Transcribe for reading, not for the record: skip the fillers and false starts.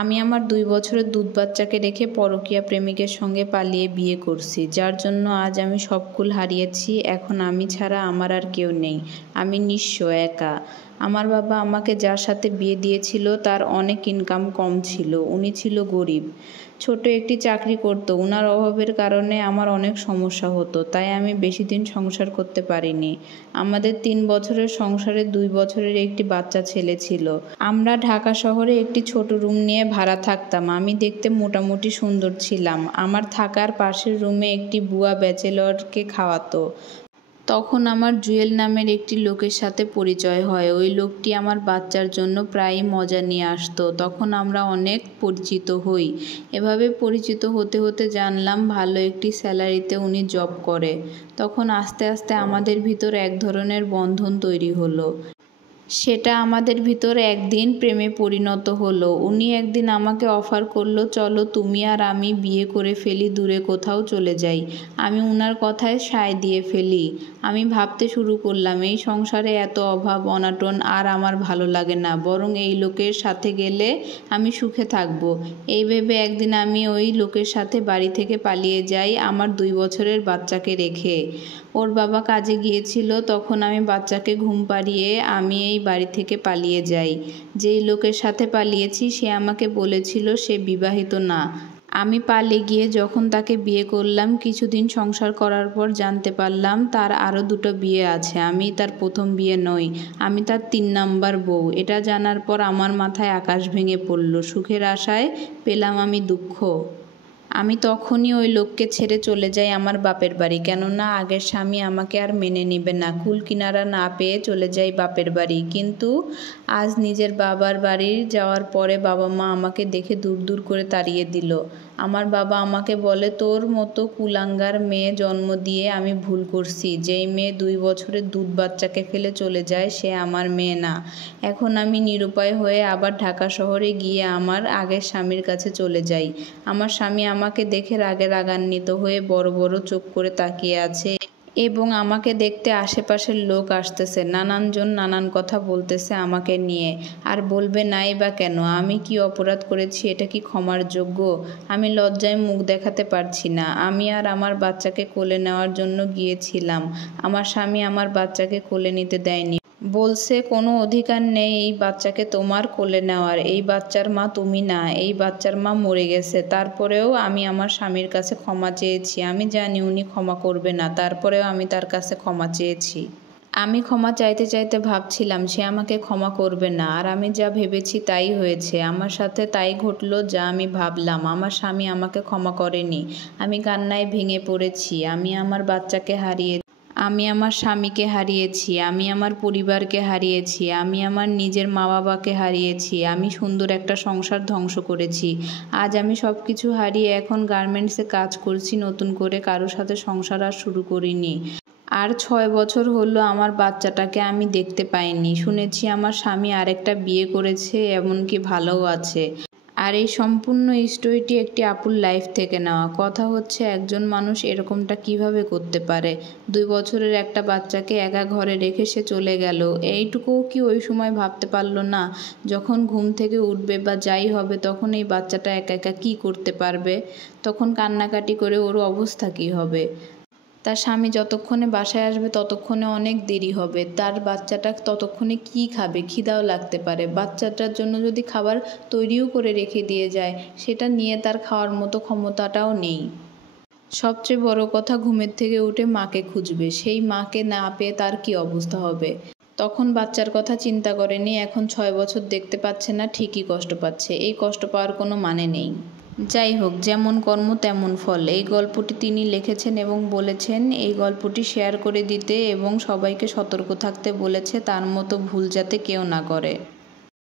আমি আমার ২ বছরের দুধ বাচ্চাকে রেখে পরকীয়া প্রেমিকের সঙ্গে পালিয়ে বিয়ে করছি, যার জন্য আজ আমি সব কুল হারিয়েছি। এখন আমি ছাড়া আমার আর কেউ নেই। আমি নিঃস্ব, একা। আমার বাবা আমাকে যার সাথে বিয়ে দিয়েছিল তার অনেক ইনকাম কম ছিল। উনি ছিল গরিব। ছোট একটি চাকরি করত। উনার অভাবের কারণে আমার অনেক সমস্যা হতো, তাই আমি বেশি দিন সংসার করতে পারিনি। আমাদের ৩ বছরের সংসারে ২ বছরের একটি বাচ্চা ছেলে ছিল। আমরা ঢাকা শহরে একটি ছোট রুম নিয়ে ভাড়া থাকতাম। আমি দেখতে মোটামুটি সুন্দর ছিলাম। আমার থাকার পাশের রুমে একটি বুয়া ব্যাচেলরকে খাওয়াতো। তখন আমার জুয়েল নামের একটি লোকের সাথে পরিচয় হয়। ওই লোকটি আমার বাচ্চার জন্য প্রায়ই মজা নিয়ে আসতো। তখন আমরা অনেক পরিচিত হই। এভাবে পরিচিত হতে হতে জানলাম ভালো একটি স্যালারিতে উনি জব করে। তখন আস্তে আস্তে আমাদের ভিতর এক ধরনের বন্ধন তৈরি হলো। সেটা আমাদের ভিতর একদিন প্রেমে পরিণত হলো। উনি একদিন আমাকে অফার করলো, চলো তুমি আর আমি বিয়ে করে ফেলি, দূরে কোথাও চলে যাই। আমি উনার কথায় সায় দিয়ে ফেলি। আমি ভাবতে শুরু করলাম, এই সংসারে এত অভাব অনাটন আর আমার ভালো লাগে না, বরং এই লোকের সাথে গেলে আমি সুখে থাকবো। এই ভেবে একদিন আমি ওই লোকের সাথে বাড়ি থেকে পালিয়ে যাই আমার ২ বছরের বাচ্চাকে রেখে। ওর বাবা কাজে গিয়েছিল। তখন আমি বাচ্চাকে ঘুম পাড়িয়ে আমি এই বাড়ি থেকে পালিয়ে যাই। যেই লোকের সাথে পালিয়েছি সে আমাকে বলেছিল সে বিবাহিত না। আমি পালিয়ে গিয়ে যখন তাকে বিয়ে করলাম, কিছুদিন সংসার করার পর জানতে পারলাম তার আরও ২টো বিয়ে আছে। আমি তার প্রথম বিয়ে নই, আমি তার ৩ নাম্বার বউ। এটা জানার পর আমার মাথায় আকাশ ভেঙে পড়ল। সুখের আশায় পেলাম আমি দুঃখ। আমি তখনই ওই লোককে ছেড়ে চলে যাই আমার বাপের বাড়ি, কেননা আগের স্বামী আমাকে আর মেনে নেবে না। কুল কিনারা না পেয়ে চলে যাই বাপের বাড়ি। কিন্তু আজ নিজের বাবার বাড়ি যাওয়ার পরে বাবা মা আমাকে দেখে দূর দূর করে তাড়িয়ে দিল। আমার বাবা আমাকে বলে, তোর মতো কুলাঙ্গার মেয়ে জন্ম দিয়ে আমি ভুল করছি। যেই মেয়ে ২ বছরের দুধ বাচ্চাকে ফেলে চলে যায় সে আমার মেয়ে না। এখন আমি নিরুপায় হয়ে আবার ঢাকা শহরে গিয়ে আমার আগের স্বামীর কাছে চলে যাই। আমার স্বামী আমাকে দেখে রাগে রাগান্বিত হয়ে বড় বড় চোখ করে তাকিয়ে আছে এবং আমাকে দেখতে আশেপাশের লোক আসতেছে। নানানজন নানান কথা বলতেছে আমাকে নিয়ে। আর বলবে নাই বা কেন? আমি কি অপরাধ করেছি? এটা কি ক্ষমার যোগ্য? আমি লজ্জায় মুখ দেখাতে পারছি না। আমি আর আমার বাচ্চাকে কোলে নেওয়ার জন্য গিয়েছিলাম। আমার স্বামী আমার বাচ্চাকে কোলে নিতে দেয়নি। বলছে, কোনো অধিকার নেই এই বাচ্চাকে তোমার কোলে নেওয়ার। এই বাচ্চার মা তুমি না, এই বাচ্চার মা মরে গেছে। তারপরেও আমি আমার স্বামীর কাছে ক্ষমা চেয়েছি। আমি জানি উনি ক্ষমা করবে না, তারপরেও আমি তার কাছে ক্ষমা চেয়েছি। আমি ক্ষমা চাইতে চাইতে ভাবছিলাম সে আমাকে ক্ষমা করবে না, আর আমি যা ভেবেছি তাই হয়েছে। আমার সাথে তাই ঘটলো যা আমি ভাবলাম। আমার স্বামী আমাকে ক্ষমা করেনি। আমি কান্নায় ভেঙে পড়েছি। আমি আমার বাচ্চাকে হারিয়ে আমি আমার স্বামীকে হারিয়েছি, আমি আমার পরিবারকে হারিয়েছি, আমি আমার নিজের মা বাবাকে হারিয়েছি, আমি সুন্দর একটা সংসার ধ্বংস করেছি। আজ আমি সব কিছু হারিয়ে এখন গার্মেন্টসে কাজ করছি নতুন করে, কারোর সাথে সংসার আর শুরু করিনি। আর ৬ বছর হলো আমার বাচ্চাটাকে আমি দেখতে পাইনি। শুনেছি আমার স্বামী আরেকটা বিয়ে করেছে, এমনকি ভালোও আছে। আর এই সম্পূর্ণ স্টোরিটি একটি আপুর লাইফ থেকে নেওয়া। কথা হচ্ছে, একজন মানুষ এরকমটা কিভাবে করতে পারে? ২ বছরের একটা বাচ্চাকে একা ঘরে রেখে সে চলে গেল। এইটুকুও কি ওই সময় ভাবতে পারলো না? যখন ঘুম থেকে উঠবে বা যাই হবে তখন এই বাচ্চাটা একা একা কী করতে পারবে? তখন কান্নাকাটি করে ওর অবস্থা কী হবে? তার স্বামী যতক্ষণে বাসায় আসবে ততক্ষণে অনেক দেরি হবে। তার বাচ্চাটা ততক্ষণে কী খাবে? খিদাও লাগতে পারে। বাচ্চাটার জন্য যদি খাবার তৈরিও করে রেখে দিয়ে যায়, সেটা নিয়ে তার খাওয়ার মতো ক্ষমতাটাও নেই। সবচেয়ে বড় কথা, ঘুমের থেকে উঠে মাকে খুঁজবে। সেই মাকে না পেয়ে তার কী অবস্থা হবে? তখন বাচ্চার কথা চিন্তা করেনি। এখন ৬ বছর দেখতে পাচ্ছে না, ঠিকই কষ্ট পাচ্ছে। এই কষ্ট পাওয়ার কোনো মানে নেই। যাই হোক, যেমন কর্ম তেমন ফল। এই গল্পটি তিনি লিখেছেন এবং বলেছেন এই গল্পটি শেয়ার করে দিতে এবং সবাইকে সতর্ক থাকতে বলেছে তার মতো ভুল যাতে কেউ না করে।